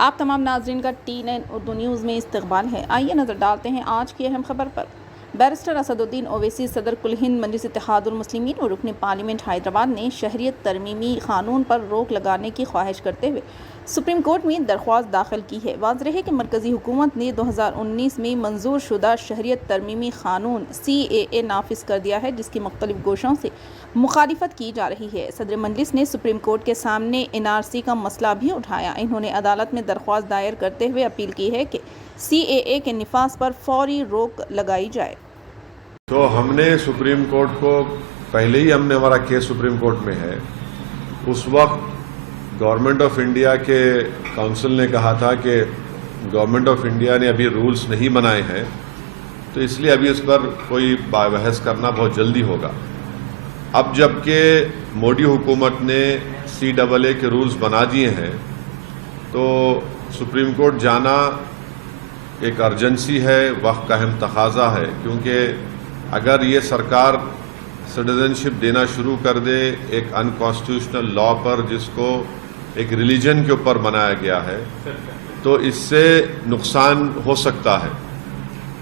آپ تمام ناظرین کا TN اردو نیوز میں استقبال ہے۔ آئیے نظر ڈالتے ہیں آج کی اہم خبر پر۔ بیرسٹر اسد الدین اویسی صدر کل ہند مجلس اتحاد المسلمین اور رکن پارلیمنٹ حیدرآباد نے شہریت ترمیمی قانون پر روک لگانے کی خواہش کرتے ہوئے سپریم کورٹ میں درخواست داخل کی ہے۔ واضح ہے کہ مرکزی حکومت نے 2019 میں منظور شدہ شہریت ترمیمی قانون CAA نافذ کر دیا ہے، جس کی مختلف گوشوں سے مخالفت کی جا رہی ہے۔ صدر مجلس نے سپریم کورٹ کے سامنے NRC کا مسئلہ بھی اٹھایا۔ انہوں نے عدالت میں درخواست دائر کرتے ہوئے اپیل کی ہے کہ CAA کے نفاذ پر فوری روک لگائی جائے۔ تو ہم نے سپریم کورٹ کو پہلے ہی ہمارا کیس سپریم کورٹ میں ہے۔ اس وقت گورنمنٹ آف انڈیا کے کونسل نے کہا تھا کہ گورنمنٹ آف انڈیا نے ابھی رولز نہیں بنائے ہیں، تو اس لیے ابھی اس پر کوئی بحث کرنا بہت جلدی ہوگا۔ اب جب کہ مودی حکومت نے CAA کے رولز بنا دیے ہیں تو سپریم کورٹ جانا ایک ارجنسی ہے، وقت کا اہم تقاضا ہے، کیونکہ اگر یہ سرکار سٹیزن شپ دینا شروع کر دے ایک انکانسٹیٹیوشنل لا پر جس کو ایک ریلیجن کے اوپر بنایا گیا ہے، تو اس سے نقصان ہو سکتا ہے۔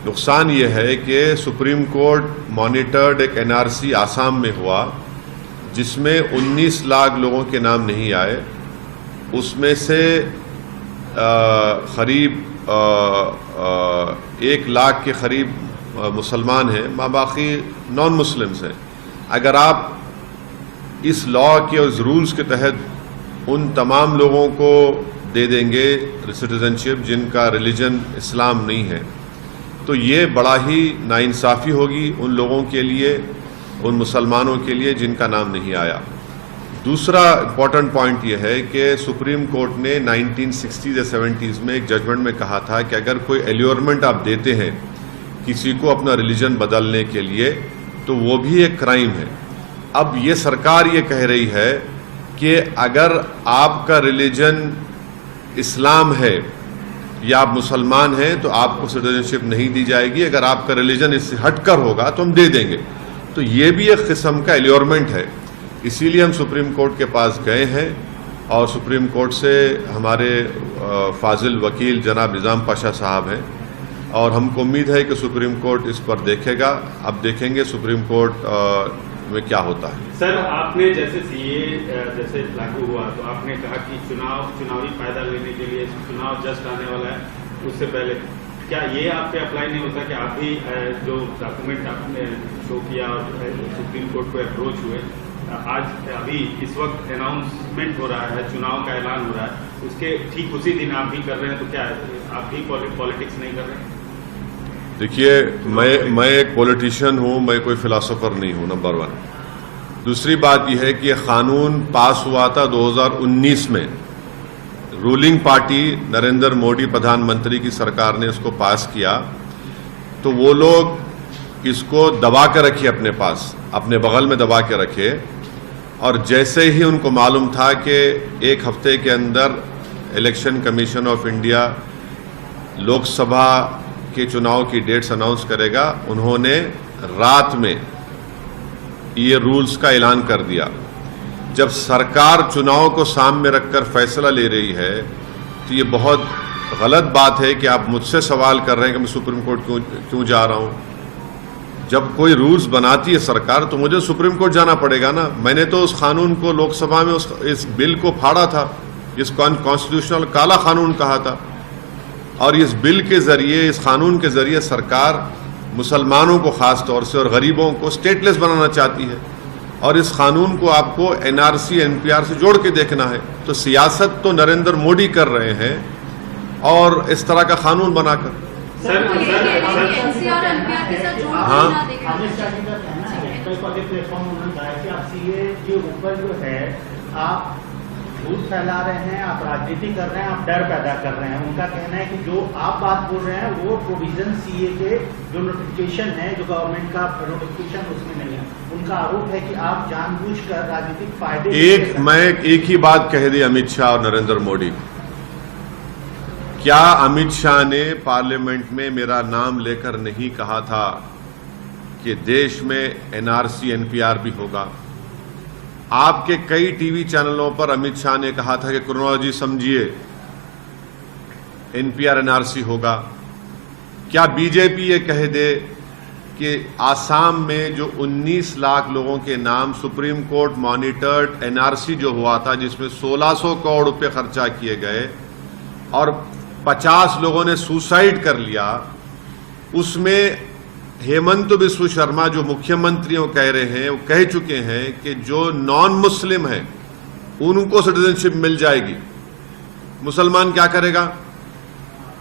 نقصان یہ ہے کہ سپریم کورٹ مانیٹرڈ ایک NRC آسام میں ہوا جس میں 19 لاکھ لوگوں کے نام نہیں آئے، اس میں سے قریب 1 لاکھ کے قریب مسلمان ہیں، باقی نان مسلمز ہیں۔ اگر آپ اس لا کے اس رولز کے تحت ان تمام لوگوں کو دے دیں گے سٹیزن شپ جن کا ریلیجن اسلام نہیں ہے، تو یہ بڑا ہی ناانصافی ہوگی ان لوگوں کے لیے، ان مسلمانوں کے لیے جن کا نام نہیں آیا۔ دوسرا امپورٹنٹ پوائنٹ یہ ہے کہ سپریم کورٹ نے 1960s یا 70s میں ایک ججمنٹ میں کہا تھا کہ اگر کوئی ایلیورمنٹ آپ دیتے ہیں کسی کو اپنا ریلیجن بدلنے کے لیے تو وہ بھی ایک کرائم ہے۔ اب یہ سرکار یہ کہہ رہی ہے کہ اگر آپ کا ریلیجن اسلام ہے یا آپ مسلمان ہیں تو آپ کو سٹیزن شپ نہیں دی جائے گی، اگر آپ کا ریلیجن اس سے ہٹ کر ہوگا تو ہم دے دیں گے۔ تو یہ بھی ایک قسم کا ایلیورمنٹ ہے۔ اسی لیے ہم سپریم کورٹ کے پاس گئے ہیں اور سپریم کورٹ سے ہمارے فاضل وکیل جناب نظام پاشا صاحب ہیں، اور ہم کو امید ہے کہ سپریم کورٹ اس پر دیکھے گا۔ اب دیکھیں گے سپریم کورٹ میں کیا ہوتا ہے۔ سر، آپ نے جیسے CAA جیسے لاگو ہوا تو آپ نے کہا کہ چناوی فائدہ لینے کے لیے چناؤ جسٹ آنے والا ہے، اس سے پہلے کیا یہ آپ پہ اپلائی نہیں ہوتا کہ آپ بھی جو ڈاکومنٹ آپ نے شو کیا اور سپریم کورٹ کو اپروچ ہوئے، آج ابھی اس وقت اناؤنسمنٹ ہو رہا ہے، چناؤ کا اعلان ہو رہا ہے، اس کے ٹھیک اسی دن آپ بھی کر رہے ہیں، تو کیا آپ بھی پالیٹکس نہیں کر رہے ہیں؟ دیکھیے، میں ایک پولیٹیشین ہوں، میں کوئی فلاسفر نہیں ہوں، نمبر 1۔ دوسری بات یہ ہے کہ یہ قانون پاس ہوا تھا 2019 میں، رولنگ پارٹی نریندر مودی پردھان منتری کی سرکار نے اس کو پاس کیا، تو وہ لوگ اس کو دبا کے رکھے اپنے پاس، اپنے بغل میں دبا کے رکھے، اور جیسے ہی ان کو معلوم تھا کہ 1 ہفتے کے اندر election commission of India Lok Sabha کے چناؤ کی ڈیٹس اناؤنس کرے گا، انہوں نے رات میں یہ رولز کا اعلان کر دیا۔ جب سرکار چناؤ کو سامنے رکھ کر فیصلہ لے رہی ہے تو یہ بہت غلط بات ہے کہ آپ مجھ سے سوال کر رہے ہیں کہ میں سپریم کورٹ کیوں جا رہا ہوں۔ جب کوئی رولز بناتی ہے سرکار تو مجھے سپریم کورٹ جانا پڑے گا نا۔ میں نے تو اس قانون کو لوک سبھا میں اس بل کو پھاڑا تھا، اس کانسٹیٹیوشنل کالا قانون کہا تھا، اور اس بل کے ذریعے، اس قانون کے ذریعے سرکار مسلمانوں کو خاص طور سے اور غریبوں کو اسٹیٹ لیس بنانا چاہتی ہے، اور اس قانون کو آپ کو NRC NPR سے جوڑ کے دیکھنا ہے۔ تو سیاست تو نریندر مودی کر رہے ہیں اور اس طرح کا قانون بنا کر۔ ہاں، آپ جھوٹ پھیلا رہے ہیں، آپ راجنیتی کر رہے ہیں، آپ ڈر پیدا کر رہے ہیں۔ ان کا کہنا ہے کہ جو آپ بات بول رہے ہیں وہ پروویژن CAA کے جو نوٹیفیکیشن ہے، جو گورنمنٹ کا نوٹیفیکیشن اس میں نہیں ہے۔ ان کا آروپ ہے کہ آپ جان بوجھ کر راجنیتک فائدے میں ایک ہی بات کہہ دی امت شاہ اور نریندر مودی۔ کیا امت شاہ نے پارلیمنٹ میں میرا نام لے کر نہیں کہا تھا کہ دیش میں NRC NPR بھی ہوگا؟ آپ کے کئی ٹی وی چینلوں پر امت شاہ نے کہا تھا کہ کرونالوجی سمجھیے، NPR NRC ہوگا؟ کیا بی جے پی یہ کہہ دے کہ آسام میں جو 19 لاکھ لوگوں کے نام سپریم کورٹ مانیٹرڈ NRC جو ہوا تھا جس میں 1600 کروڑ روپے خرچہ کیے گئے اور 50 لوگوں نے سوسائڈ کر لیا، اس میں ہیمنت بسو شرما جو مکھیہ منتری کہہ رہے ہیں، وہ کہہ چکے ہیں کہ جو نان مسلم ہیں ان کو سٹیزن شپ مل جائے گی۔ مسلمان کیا کرے گا؟